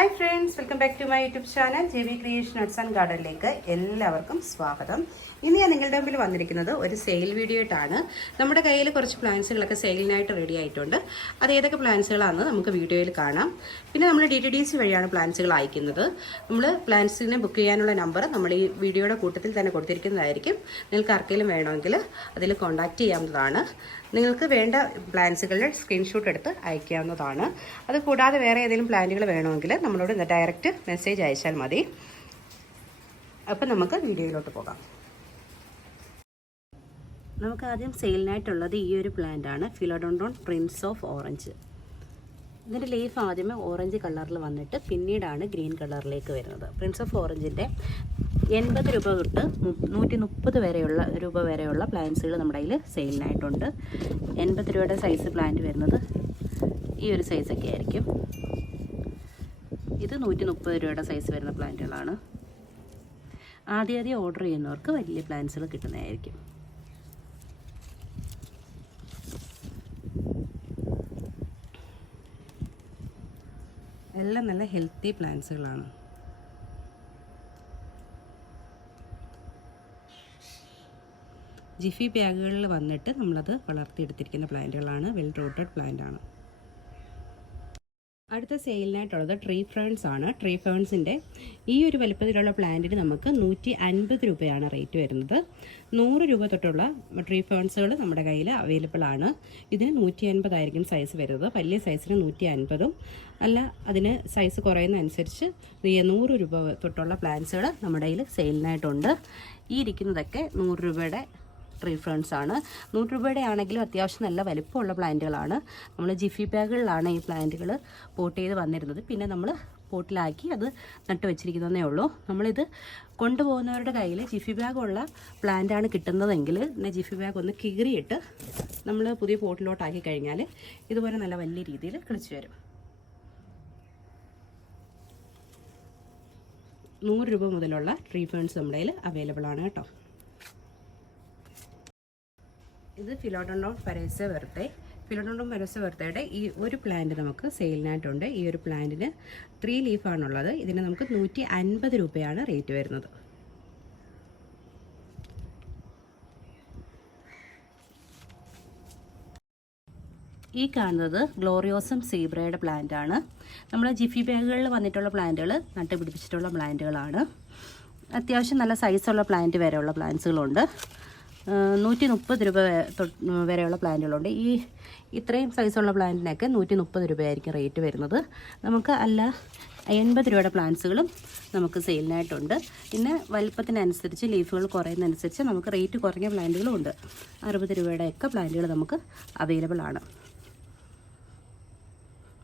Hi friends, welcome back to my YouTube channel J V creation arts and ഗാർഡനിലേക്ക് എല്ലാവർക്കും സ്വാഗതം. ഇന്ന് ഞാൻ നിങ്ങളുടെ മുമ്പിൽ വന്നിരിക്കുന്നത് ഒരു സെയിൽ വീഡിയോ ആയിട്ടാണ്. നമ്മുടെ കയ്യിൽ കുറച്ച് പ്ലാന്റ്സുകളൊക്കെ സെയിലിനായിട്ട് റെഡി ആയിട്ടുണ്ട്. അത് ഏതൊക്കെ പ്ലാന്റ്സുകളാണെന്ന് നമുക്ക് വീഡിയോയിൽ കാണാം. പിന്നെ നമ്മൾ DTDC വഴിയാണ് പ്ലാന്റ്സുകൾ അയക്കുന്നത്. നമ്മൾ പ്ലാന്റ്സിനെ ബുക്ക് ചെയ്യാനുള്ള നമ്പർ നമ്മൾ ഈ വീഡിയോയുടെ കൂട്ടത്തിൽ തന്നെ കൊടുത്തിരിക്കുന്നതായിരിക്കും. നിങ്ങൾക്ക് ആർക്കെങ്കിലും വേണമെങ്കിൽ അതിൽ കോൺടാക്റ്റ് ചെയ്യാവുന്നതാണ്. നിങ്ങൾക്ക് വേണ്ട പ്ലാന്റ്സുകളുടെ സ്ക്രീൻഷോട്ട് എടുത്ത് അയക്കാവുന്നതാണ്. അത് കൂടാതെ വേറെ ഏതെങ്കിലും പ്ലാന്റുകൾ വേണമെങ്കിൽ നമ്മളോട് ഡയറക്റ്റ് മെസ്സേജ് അയച്ചാൽ മതി. അപ്പം നമുക്ക് വീഡിയോയിലോട്ട് പോകാം. നമുക്ക് ആദ്യം സെയിലിനായിട്ടുള്ളത് ഈ ഒരു പ്ലാന്റ് ആണ്, ഫിലോഡോണ്ടോൺ പ്രിൻസ് ഓഫ് ഓറഞ്ച്. ഇതിൻ്റെ ലീഫ് ആദ്യമേ ഓറഞ്ച് കളറിൽ വന്നിട്ട് പിന്നീടാണ് ഗ്രീൻ കളറിലേക്ക് വരുന്നത്. പ്രിൻസ് ഓഫ് ഓറഞ്ചിൻ്റെ 80 രൂപ തൊട്ട് 130 രൂപ വരെയുള്ള പ്ലാന്റ്സുകൾ നമ്മുടെ കയ്യിൽ സെയിലിനായിട്ടുണ്ട്. 80 രൂപയുടെ സൈസ് പ്ലാന്റ് വരുന്നത് ഈ ഒരു സൈസൊക്കെ ആയിരിക്കും. ഇത് 130 രൂപയുടെ സൈസ് വരുന്ന പ്ലാന്റുകളാണ്. ആദ്യം ഓർഡർ ചെയ്യുന്നവർക്ക് വലിയ പ്ലാന്റ്സുകൾ കിട്ടുന്നതായിരിക്കും. എല്ലാം നല്ല ഹെൽത്തി പ്ലാന്റ്സുകളാണ്. ജിഫി ബാഗുകളിൽ വന്നിട്ട് നമ്മളത് വളർത്തിയെടുത്തിരിക്കുന്ന പ്ലാന്റുകളാണ്. വെൽ റൂട്ടഡ് പ്ലാന്റ് ആണ്. അടുത്ത സെയിലിനായിട്ടുള്ളത് ട്രീ ഫേൺസ് ആണ്. ട്രീ ഫേൺസിൻ്റെ ഈ ഒരു വലുപ്പത്തിലുള്ള പ്ലാന്റിന് നമുക്ക് 150 രൂപയാണ് റേറ്റ് വരുന്നത്. 100 രൂപ തൊട്ടുള്ള ട്രീ ഫേൺസുകൾ നമ്മുടെ കയ്യിൽ അവൈലബിൾ ആണ്. ഇതിന് 150 ആയിരിക്കും സൈസ് വരുന്നത്. വലിയ സൈസിന് 150ഉം അല്ല, അതിന് സൈസ് കുറയുന്നതനുസരിച്ച് 100 രൂപ തൊട്ടുള്ള പ്ലാന്റ്സുകൾ നമ്മുടെ കയ്യിൽ സെയിലിനായിട്ടുണ്ട്. ഈ ഇരിക്കുന്നതൊക്കെ 100 രൂപയുടെ ട്രീ ഫേൺസ് ആണ്. 100 രൂപയുടെ ആണെങ്കിലും അത്യാവശ്യം നല്ല വലിപ്പമുള്ള പ്ലാന്റുകളാണ്. നമ്മൾ ജിഫി ബാഗുകളിലാണ് ഈ പ്ലാന്റുകൾ പോട്ട് ചെയ്ത് വന്നിരുന്നത്. പിന്നെ നമ്മൾ പോട്ടിലാക്കി അത് നട്ട് വെച്ചിരിക്കുന്നതേ ഉള്ളൂ. നമ്മളിത് കൊണ്ടുപോകുന്നവരുടെ കയ്യിൽ ജിഫി ബാഗുള്ള പ്ലാന്റാണ് കിട്ടുന്നതെങ്കിൽ പിന്നെ ജിഫി ബാഗ് ഒന്ന് കീറിയിട്ട് നമ്മൾ പുതിയ പോട്ടിലോട്ടാക്കി കഴിഞ്ഞാൽ ഇതുപോലെ നല്ല വലിയ രീതിയിൽ കിളിച്ചു വരും. 100 രൂപ മുതലുള്ള ട്രീ ഫേൺസ് നമ്മുടെ കയ്യിൽ അവൈലബിൾ ആണ് കേട്ടോ. ഇത് ഫിലോഡോണ്ടോൺ പെരേസ വെർത്തെ. ഫിലോഡോണ്ടോൺ പെരേസ വെർത്തയുടെ ഈ ഒരു പ്ലാന്റ് നമുക്ക് സെയിലിനായിട്ടുണ്ട്. ഈ ഒരു പ്ലാന്റിന് 3 ലീഫാണുള്ളത്. ഇതിന് നമുക്ക് 150 രൂപയാണ് റേറ്റ് വരുന്നത്. ഈ കാണുന്നത് ഗ്ലോറിയോസം സീബ്രയുടെ പ്ലാന്റ് ആണ്. നമ്മൾ ജിഫി ബാഗുകളിൽ വന്നിട്ടുള്ള പ്ലാന്റുകൾ നട്ടുപിടിപ്പിച്ചിട്ടുള്ള പ്ലാന്റുകളാണ്. അത്യാവശ്യം നല്ല സൈസുള്ള പ്ലാന്റ് വരെയുള്ള പ്ലാന്റ്സുകളുണ്ട്. 130 രൂപ വരെയുള്ള പ്ലാന്റുകളുണ്ട്. ഇത്രയും സൈസുള്ള പ്ലാന്റിനൊക്കെ 130 രൂപയായിരിക്കും റേറ്റ് വരുന്നത്. നമുക്ക് അല്ല 80 രൂപയുടെ പ്ലാന്റ്സുകളും നമുക്ക് സെയിലിനായിട്ടുണ്ട്. പിന്നെ വലിപ്പത്തിനനുസരിച്ച് ലീഫുകൾ കുറയുന്നതനുസരിച്ച് നമുക്ക് റേറ്റ് കുറഞ്ഞ പ്ലാന്റുകളും ഉണ്ട്. 60 രൂപയുടെയൊക്കെ പ്ലാന്റുകൾ നമുക്ക് അവൈലബിൾ ആണ്.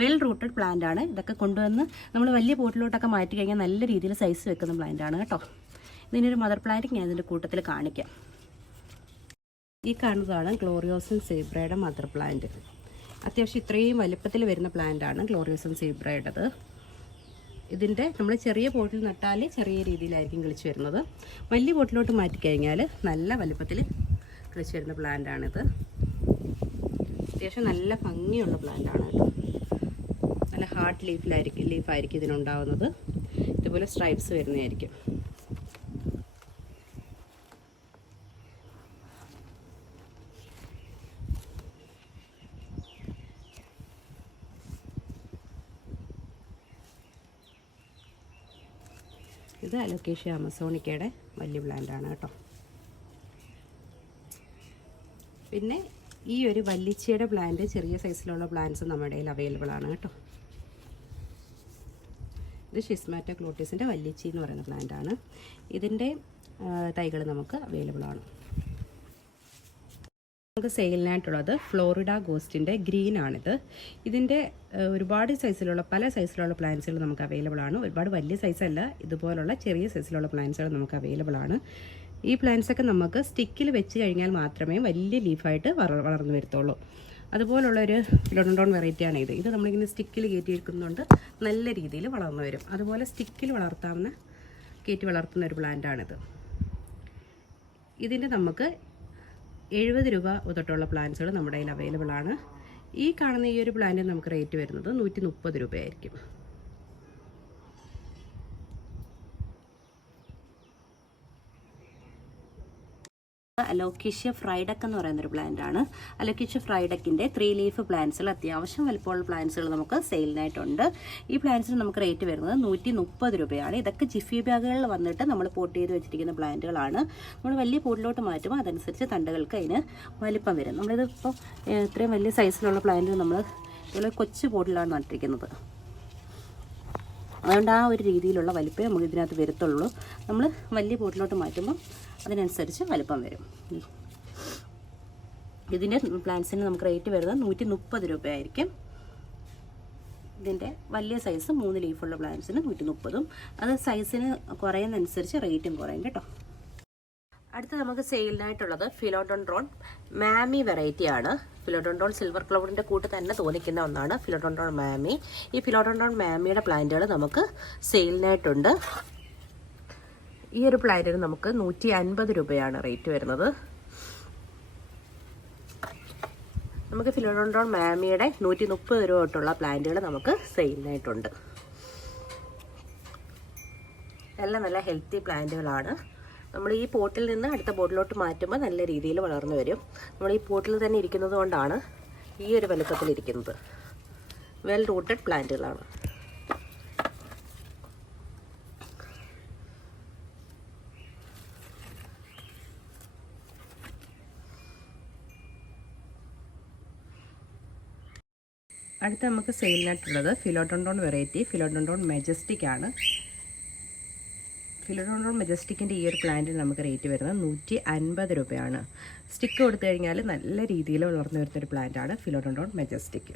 വെൽ റൂട്ടഡ് പ്ലാന്റ് ആണ്. ഇതൊക്കെ കൊണ്ടുവന്ന് നമ്മൾ വലിയ പോട്ടിലോട്ടൊക്കെ മാറ്റി കഴിഞ്ഞാൽ നല്ല രീതിയിൽ സൈസ് വെക്കുന്ന പ്ലാന്റ് ആണ് കേട്ടോ. ഇതിനൊരു മദർ പ്ലാന്റ് ഞാൻ ഇതിൻ്റെ കൂട്ടത്തിൽ കാണിക്കാം. ഈ കാണുന്നതാണ് ഗ്ലോറിയോസം സീബ്രയുടെ മദർ പ്ലാന്റ്. അത്യാവശ്യം ഇത്രയും വലുപ്പത്തിൽ വരുന്ന പ്ലാന്റാണ് ഗ്ലോറിയോസം സീബ്രയുടേത്. ഇതിൻ്റെ നമ്മൾ ചെറിയ പോട്ടിൽ നട്ടാൽ ചെറിയ രീതിയിലായിരിക്കും കിളിച്ച് വരുന്നത്. വലിയ പോട്ടിലോട്ട് മാറ്റിക്കഴിഞ്ഞാൽ നല്ല വലുപ്പത്തിൽ കിളിച്ച് വരുന്ന പ്ലാന്റാണിത്. അത്യാവശ്യം നല്ല ഭംഗിയുള്ള പ്ലാന്റാണ് കേട്ടോ. നല്ല ഹാർഡ് ലീഫായിരിക്കും ഇതിനുണ്ടാവുന്നത്. ഇതുപോലെ സ്ട്രൈപ്സ് വരുന്നതായിരിക്കും. ഇത് അലോക്കേഷ്യ ആമസോണിക്കയുടെ വലിയ പ്ലാന്റാണ് കേട്ടോ. പിന്നെ ഈ ഒരു വല്ലിച്ചയുടെ പ്ലാന്റ്, ചെറിയ സൈസിലുള്ള പ്ലാന്റ്സ് നമ്മുടെ കയ്യിൽ അവൈലബിൾ ആണ് കേട്ടോ. ഇത് ഷിസ്മാറ്റ ക്ലോട്ടീസിൻ്റെ വല്ലിച്ചി എന്ന് പറയുന്ന പ്ലാന്റാണ്. ഇതിൻ്റെ തൈകൾ നമുക്ക് അവൈലബിൾ ആണ്. നമുക്ക് സെയിലിനായിട്ടുള്ളത് ഫ്ലോറിഡ ഗോസ്റ്റിൻ്റെ ഗ്രീൻ ആണിത്. ഇതിൻ്റെ ഒരുപാട് സൈസിലുള്ള പല സൈസിലുള്ള പ്ലാന്റ്സുകൾ നമുക്ക് അവൈലബിൾ ആണ്. ഒരുപാട് വലിയ സൈസല്ല, ഇതുപോലുള്ള ചെറിയ സൈസിലുള്ള പ്ലാന്റ്സുകൾ നമുക്ക് അവൈലബിൾ ആണ്. ഈ പ്ലാന്റ്സൊക്കെ നമുക്ക് സ്റ്റിക്കിൽ വെച്ച് കഴിഞ്ഞാൽ മാത്രമേ വലിയ ലീഫായിട്ട് വളർന്നു വരത്തുള്ളൂ. അതുപോലുള്ളൊരു ഫിലോഡോണ്ടോൺ വെറൈറ്റിയാണ് ഇത്. ഇത് നമ്മളിങ്ങനെ സ്റ്റിക്കിൽ കയറ്റി വെക്കുന്നതുകൊണ്ട് നല്ല രീതിയിൽ വളർന്നു വരും. അതുപോലെ സ്റ്റിക്കിൽ കയറ്റി വളർത്തുന്ന ഒരു പ്ലാന്റാണിത്. ഇതിൻ്റെ നമുക്ക് 70 രൂപ തൊട്ടുള്ള പ്ലാന്റ്സുകൾ നമ്മുടെ കയ്യിൽ അവൈലബിൾ ആണ്. ഈ കാണുന്ന ഈ ഒരു പ്ലാന്റിന് നമുക്ക് റേറ്റ് വരുന്നത് 130 രൂപയായിരിക്കും. അലോക്കേഷ്യ ഫ്രൈഡക്ക് എന്ന് പറയുന്നൊരു പ്ലാന്റ് ആണ്. അലോക്കേഷ്യ ഫ്രൈഡക്കിൻ്റെ 3 ലീഫ് പ്ലാന്റ്സുകൾ, അത്യാവശ്യം വലിപ്പമുള്ള പ്ലാന്റ്സുകൾ നമുക്ക് സെയിലിനായിട്ടുണ്ട്. ഈ പ്ലാന്റ്സിന് നമുക്ക് റേറ്റ് വരുന്നത് 130 രൂപയാണ്. ഇതൊക്കെ ജിഫി ബാഗുകളിൽ വന്നിട്ട് നമ്മൾ പോട്ട് ചെയ്ത് വെച്ചിരിക്കുന്ന പ്ലാന്റുകളാണ്. നമ്മൾ വലിയ പോട്ടിലോട്ട് മാറ്റുമ്പോൾ അതനുസരിച്ച് തണ്ടുകൾക്ക് അതിന് വലിപ്പം വരും. നമ്മളിതിപ്പോൾ ഇത്രയും വലിയ സൈസിലുള്ള പ്ലാന്റ് നമ്മൾ ഇതുപോലെ കൊച്ചു പോട്ടിലാണ് നട്ടിരിക്കുന്നത്. അതുകൊണ്ട് ആ ഒരു രീതിയിലുള്ള വലിപ്പമേ നമുക്ക് ഇതിനകത്ത് വരത്തുള്ളൂ. നമ്മൾ വലിയ പോട്ടിലോട്ട് മാറ്റുമ്പോൾ അതിനനുസരിച്ച് വലിപ്പം വരും. ഇതിൻ്റെ പ്ലാന്റ്സിന് നമുക്ക് റേറ്റ് വരുന്നത് 130 രൂപയായിരിക്കും. ഇതിൻ്റെ വലിയ സൈസ് 3 ലീഫുള്ള പ്ലാന്റ്സിന് 130. അത് സൈസിന് കുറയുന്നതനുസരിച്ച് റേറ്റും കുറയും കേട്ടോ. അടുത്ത നമുക്ക് സെയിലിനായിട്ടുള്ളത് ഫിലോഡോൺഡ്രോൺ മാമി വെറൈറ്റിയാണ്. ഫിലോഡോൺഡ്രോൺ സിൽവർ ക്ലൗഡിൻ്റെ കൂട്ട് തന്നെ തോന്നിക്കുന്ന ഒന്നാണ് ഫിലോഡോൺഡ്രോൺ മാമി. ഈ ഫിലോഡോൺഡ്രോൺ മാമിയുടെ പ്ലാന്റുകൾ നമുക്ക് സെയിലിനായിട്ടുണ്ട്. ഈ ഒരു പ്ലാന്റിന് നമുക്ക് 150 രൂപയാണ് റേറ്റ് വരുന്നത്. നമുക്ക് ഫിലോഡോൺഡ്രോൺ മാമിയുടെ 130 രൂപ തൊട്ടുള്ള പ്ലാന്റുകൾ നമുക്ക് സെയിലിനായിട്ടുണ്ട്. എല്ലാം നല്ല ഹെൽത്തി പ്ലാന്റുകളാണ്. നമ്മൾ ഈ പോട്ടിൽ നിന്ന് അടുത്ത പോട്ടിലോട്ട് മാറ്റുമ്പോൾ നല്ല രീതിയിൽ വളർന്നു വരും. നമ്മൾ ഈ പോട്ടിൽ തന്നെ ഇരിക്കുന്നത് കൊണ്ടാണ് ഈ ഒരു വലുപ്പത്തിലിരിക്കുന്നത്. Well rooted പ്ലാന്റുകളാണ്. അടുത്ത നമുക്ക് സെയിലിനായിട്ടുള്ളത് ഫിലോഡോൺഡ്രോൺ വെറൈറ്റി ഫിലോഡോൺഡ്രോൺ മെജസ്റ്റിക് ആണ്. ഫിലോഡോൺഡ്രോൺ മെജസ്റ്റിക്കിൻ്റെ ഈ ഒരു പ്ലാന്റിന് നമുക്ക് റേറ്റ് വരുന്നത് 150 രൂപയാണ്. സ്റ്റിക്ക് കൊടുത്തു കഴിഞ്ഞാൽ നല്ല രീതിയിൽ വളർന്നു വരുന്നൊരു പ്ലാന്റാണ് ഫിലോഡോൺഡ്രോൺ മെജസ്റ്റിക്.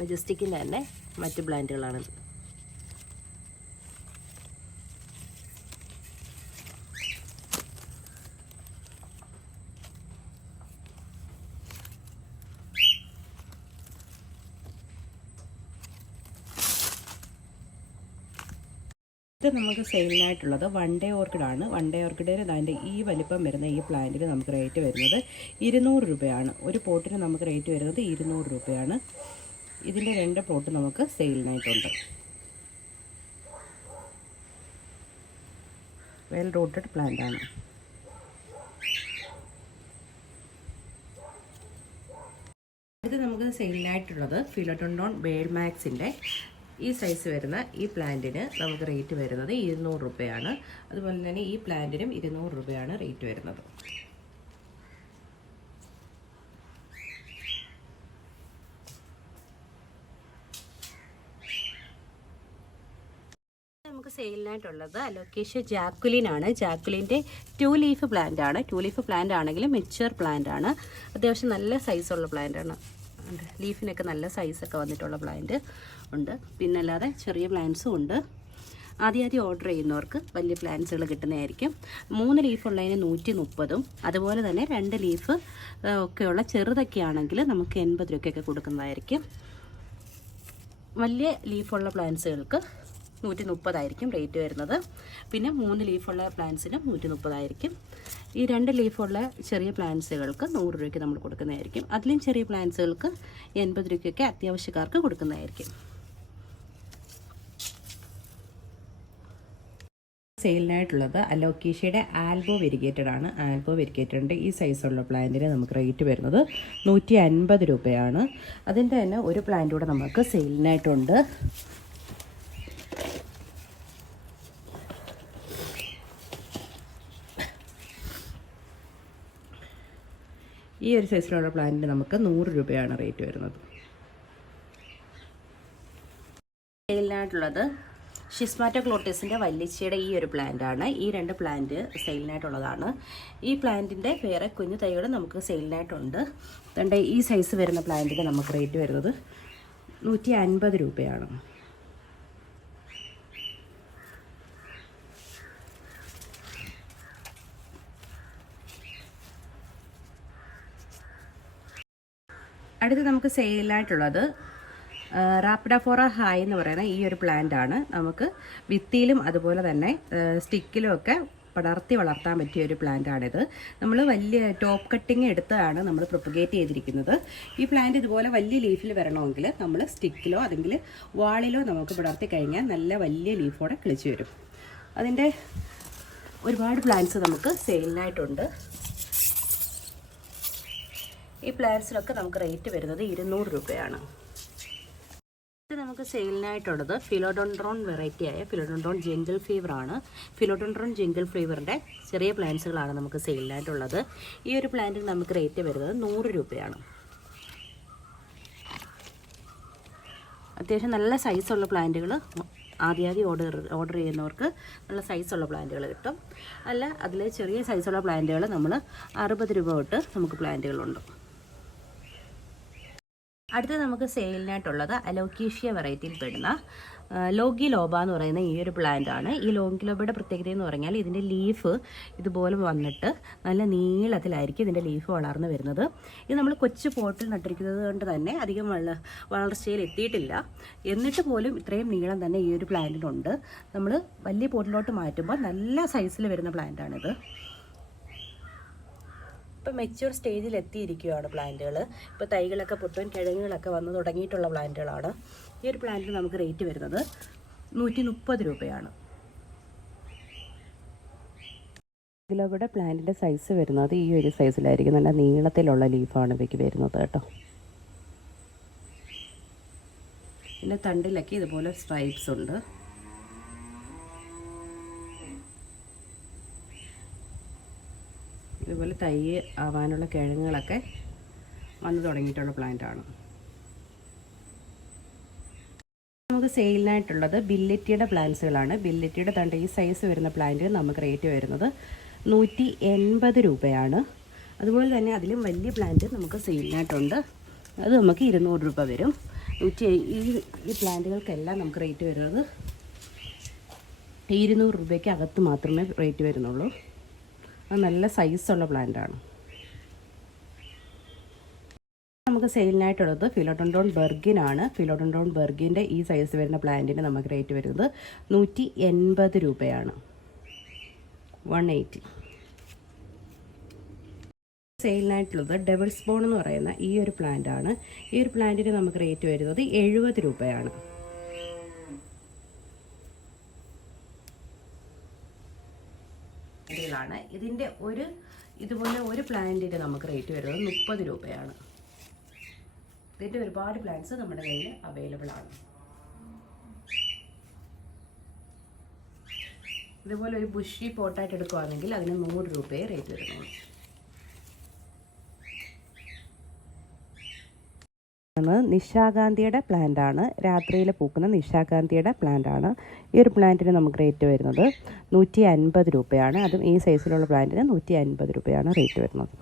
മെജസ്റ്റിക്കിൻ്റെ തന്നെ മറ്റ് പ്ലാന്റുകളാണ്. ഇത് നമുക്ക് സെയിലിനായിട്ടുള്ളത് 1 ഡേ ഓർക്കിഡാണ്. 1 ഡേ ഓർക്കിഡിന് അതിൻ്റെ ഈ വലിപ്പം വരുന്ന ഈ പ്ലാന്റിന് നമുക്ക് റേറ്റ് വരുന്നത് 200 രൂപയാണ്. ഒരു പോട്ടിന് നമുക്ക് റേറ്റ് വരുന്നത് 200 രൂപയാണ്. ഇതിൻ്റെ 2 പോട്ട് നമുക്ക് സെയിലിനായിട്ടുണ്ട്. വെൽ റൂട്ടഡ് പ്ലാന്റാണ്. ഇത് നമുക്ക് സെയിലിനായിട്ടുള്ളത് ഫിലോഡോൺഡ്രോൺ ബേൾമാക്സിൻ്റെ ഈ സൈസ് വരുന്ന ഈ പ്ലാന്റിന് നമുക്ക് റേറ്റ് വരുന്നത് 200 രൂപയാണ്. അതുപോലെ തന്നെ ഈ പ്ലാന്റിനും 200 രൂപയാണ് റേറ്റ് വരുന്നത്. നമുക്ക് സെയിലിനായിട്ടുള്ളത് അലോക്കേഷ്യ ജാക്കുലിൻ ആണ്. ജാക്കുലിൻ്റെ 2 ലീഫ് പ്ലാന്റ് ആണ്. 2 ലീഫ് പ്ലാന്റ് ആണെങ്കിലും മെച്യൂർ പ്ലാന്റ് ആണ്. അത്യാവശ്യം നല്ല സൈസുള്ള പ്ലാന്റ് ആണ്. ലീഫിനൊക്കെ നല്ല സൈസൊക്കെ വന്നിട്ടുള്ള പ്ലാന്റ് ഉണ്ട്. പിന്നെ അല്ലാതെ ചെറിയ പ്ലാന്റ്സും ഉണ്ട്. ആദ്യം ഓർഡർ ചെയ്യുന്നവർക്ക് വലിയ പ്ലാന്റ്സുകൾ കിട്ടുന്നതായിരിക്കും. 3 ലീഫുള്ളതിന് 130, അതുപോലെ തന്നെ 2 ലീഫ് ഒക്കെയുള്ള ചെറുതൊക്കെ ആണെങ്കിൽ നമുക്ക് 80 രൂപയ്ക്കൊക്കെ കൊടുക്കുന്നതായിരിക്കും. വലിയ ലീഫുള്ള പ്ലാന്റ്സുകൾക്ക് 130 റേറ്റ് വരുന്നത്. പിന്നെ 3 ലീഫുള്ള പ്ലാന്റ്സിന് 130. ഈ 2 ലീഫുള്ള ചെറിയ പ്ലാന്റ്സുകൾക്ക് 100 രൂപയ്ക്ക് നമ്മൾ കൊടുക്കുന്നതായിരിക്കും. അതിലും ചെറിയ പ്ലാന്റ്സുകൾക്ക് 80 രൂപയ്ക്കൊക്കെ അത്യാവശ്യക്കാർക്ക് കൊടുക്കുന്നതായിരിക്കും. സെയിലിനായിട്ടുള്ളത് അലോക്കേഷ്യയുടെ ആൽബോ വെരിഗേറ്റഡ് ആണ്. ആൽബോ വെരിഗേറ്റഡിൻ്റെ ഈ സൈസുള്ള പ്ലാന്റിന് നമുക്ക് റേറ്റ് വരുന്നത് 150 രൂപയാണ്. അതിൻ്റെ തന്നെ ഒരു പ്ലാന്റ് കൂടെ നമുക്ക് സെയിലിനായിട്ടുണ്ട്. ഈ ഒരു സൈസിലുള്ള പ്ലാന്റിന് നമുക്ക് 100 രൂപയാണ് റേറ്റ് വരുന്നത്. സെയിലിനായിട്ടുള്ളത് ഷിസ്മാറ്റോക്ലോട്ടിസിൻ്റെ വല്ലിച്ചയുടെ ഈ ഒരു പ്ലാന്റാണ്. ഈ 2 പ്ലാന്റ് സെയിലിനായിട്ടുള്ളതാണ്. ഈ പ്ലാന്റിൻ്റെ വേറെ കുഞ്ഞു തൈകൾ നമുക്ക് സെയിലിനായിട്ടുണ്ട്. അതുകൊണ്ട് ഈ സൈസ് വരുന്ന പ്ലാന്റിന് നമുക്ക് റേറ്റ് വരുന്നത് 150 രൂപയാണ്. അടുത്ത് നമുക്ക് സെയിലായിട്ടുള്ളത് റാപ്പിഡോഫോറ ഹായ് എന്ന് പറയുന്ന ഈ ഒരു പ്ലാന്റ് ആണ്. നമുക്ക് ഭിത്തിയിലും അതുപോലെ തന്നെ സ്റ്റിക്കിലും ഒക്കെ പടർത്തി വളർത്താൻ പറ്റിയ ഒരു പ്ലാന്റാണിത്. നമ്മൾ വലിയ ടോപ്പ് കട്ടിങ് എടുത്താണ് നമ്മൾ പ്രൊപ്പഗേറ്റ് ചെയ്തിരിക്കുന്നത്. ഈ പ്ലാന്റ് ഇതുപോലെ വലിയ ലീഫിൽ വരണമെങ്കിൽ നമ്മൾ സ്റ്റിക്കിലോ അല്ലെങ്കിൽ വാളിലോ നമുക്ക് പടർത്തി കഴിഞ്ഞാൽ നല്ല വലിയ ലീഫോടെ കിളിച്ച് വരും. അതിൻ്റെ ഒരുപാട് പ്ലാന്റ്സ് നമുക്ക് സെയിലിനായിട്ടുണ്ട്. ഈ പ്ലാന്റ്സിനൊക്കെ നമുക്ക് റേറ്റ് വരുന്നത് 200 രൂപയാണ്. ഇത് നമുക്ക് സെയിലിനായിട്ടുള്ളത് ഫിലോഡോൺഡ്രോൺ വെറൈറ്റിയായ ഫിലോഡോൺഡ്രോൺ ജംഗിൾ ഫീവർ ആണ്. ഫിലോഡോൺഡ്രോൺ ജംഗിൾ ഫീവറിൻ്റെ ചെറിയ പ്ലാന്റ്സുകളാണ് നമുക്ക് സെയിലിനായിട്ടുള്ളത്. ഈ ഒരു പ്ലാന്റിന് നമുക്ക് റേറ്റ് വരുന്നത് 100 രൂപയാണ്. അത്യാവശ്യം നല്ല സൈസുള്ള പ്ലാന്റുകൾ ആദ്യം ഓർഡർ ചെയ്യുന്നവർക്ക് നല്ല സൈസുള്ള പ്ലാന്റുകൾ കിട്ടും. അല്ല അതിൽ ചെറിയ സൈസുള്ള പ്ലാന്റുകൾ നമ്മൾ 60 രൂപ തൊട്ട് നമുക്ക് പ്ലാന്റുകളുണ്ട്. അടുത്ത നമുക്ക് സെയിലിനായിട്ടുള്ളത് അലോക്കേഷ്യ വെറൈറ്റിയിൽ പെടുന്ന ലോഗി ലോബ എന്ന് പറയുന്ന ഈ ഒരു പ്ലാന്റ് ആണ്. ഈ ലോഗി ലോബയുടെ പ്രത്യേകത എന്ന് പറഞ്ഞാൽ ഇതിൻ്റെ ലീഫ് ഇതുപോലെ വന്നിട്ട് നല്ല നീളത്തിലായിരിക്കും ഇതിൻ്റെ ലീഫ് വളർന്നു വരുന്നത്. ഇത് നമ്മൾ കൊച്ചു പോട്ടിൽ നട്ടിരിക്കുന്നത് കൊണ്ട് തന്നെ അധികം വളർച്ചയിൽ എത്തിയിട്ടില്ല. എന്നിട്ട് പോലും ഇത്രയും നീളം തന്നെ ഈ ഒരു പ്ലാന്റിനുണ്ട്. നമ്മൾ വലിയ പോട്ടിലോട്ട് മാറ്റുമ്പോൾ നല്ല സൈസിൽ വരുന്ന പ്ലാന്റാണിത്. ഇപ്പോൾ മെച്യൂർ സ്റ്റേജിൽ എത്തിയിരിക്കുകയാണ് പ്ലാന്റുകൾ. ഇപ്പോൾ തൈകളൊക്കെ പൊട്ടുവാൻ കിഴങ്ങുകളൊക്കെ വന്ന് തുടങ്ങിയിട്ടുള്ള പ്ലാന്റുകളാണ്. ഈ ഒരു പ്ലാന്റിന് നമുക്ക് റേറ്റ് വരുന്നത് 130 രൂപയാണ്. ഇതിലവിടെ പ്ലാന്റിൻ്റെ സൈസ് വരുന്നത് ഈ ഒരു സൈസിലായിരിക്കും. നല്ല നീളത്തിലുള്ള ലീഫാണ് ഇവയ്ക്ക് വരുന്നത് കേട്ടോ. പിന്നെ തണ്ടിലൊക്കെ ഇതുപോലെ സ്ട്രൈപ്സ് ഉണ്ട്. ഇതുപോലെ തൈ ആവാനുള്ള കിഴങ്ങുകളൊക്കെ വന്നു തുടങ്ങിയിട്ടുള്ള പ്ലാന്റാണ്. നമുക്ക് സെയിലിനായിട്ടുള്ളത് ബില്ലറ്റിയുടെ പ്ലാന്റ്സുകളാണ്. ബില്ലറ്റിയുടെ തണ്ട് ഈ സൈസ് വരുന്ന പ്ലാന്റ് നമുക്ക് റേറ്റ് വരുന്നത് 180 രൂപയാണ്. അതുപോലെ തന്നെ അതിലും വലിയ പ്ലാന്റ് നമുക്ക് സെയിലിനായിട്ടുണ്ട്. അത് നമുക്ക് 200 രൂപ വരും. ഈ പ്ലാന്റുകൾക്കെല്ലാം നമുക്ക് റേറ്റ് വരുന്നത് 200 രൂപയ്ക്ക് അകത്ത് മാത്രമേ റേറ്റ് വരുന്നുള്ളൂ. അത് നല്ല സൈസുള്ള പ്ലാന്റാണ്. നമുക്ക് സെയിലിനായിട്ടുള്ളത് ഫിലോഡോൺഡ്രോൺ ബെർഗിനാണ്. ഫിലോഡോൺഡ്രോൺ ബെർഗിൻ്റെ ഈ സൈസ് വരുന്ന പ്ലാന്റിന് നമുക്ക് റേറ്റ് വരുന്നത് 180 രൂപയാണ്. 180. സെയിലിനായിട്ടുള്ളത് ഡെവിൾസ് ബോൺ എന്ന് പറയുന്ന ഈ ഒരു പ്ലാന്റാണ്. ഈ ഒരു പ്ലാന്റിന് നമുക്ക് റേറ്റ് വരുന്നത് 70 രൂപയാണ്. ഇതിൻ്റെ ഇതുപോലെ ഒരു പ്ലാന്റിൻ്റെ നമുക്ക് റേറ്റ് വരുന്നത് 30 രൂപയാണ്. ഇതിൻ്റെ ഒരുപാട് പ്ലാന്റ്സ് നമ്മുടെ കയ്യിൽ അവൈലബിൾ ആണ്. ഇതുപോലെ ഒരു ബുഷി പോട്ടായിട്ട് എടുക്കുകയാണെങ്കിൽ അതിന് 100 രൂപയെ റേറ്റ് വരുന്നുള്ളൂ. നിശാഗാന്ധിയുടെ പ്ലാന്റാണ്. രാത്രിയിൽ പൂക്കുന്ന നിശാഗാന്ധിയുടെ പ്ലാന്റാണ്. ഈ ഒരു പ്ലാന്റിന് നമുക്ക് റേറ്റ് വരുന്നത് 150 രൂപയാണ്. അതും ഈ സൈസിലുള്ള പ്ലാന്റിന് 150 രൂപയാണ് റേറ്റ് വരുന്നത്.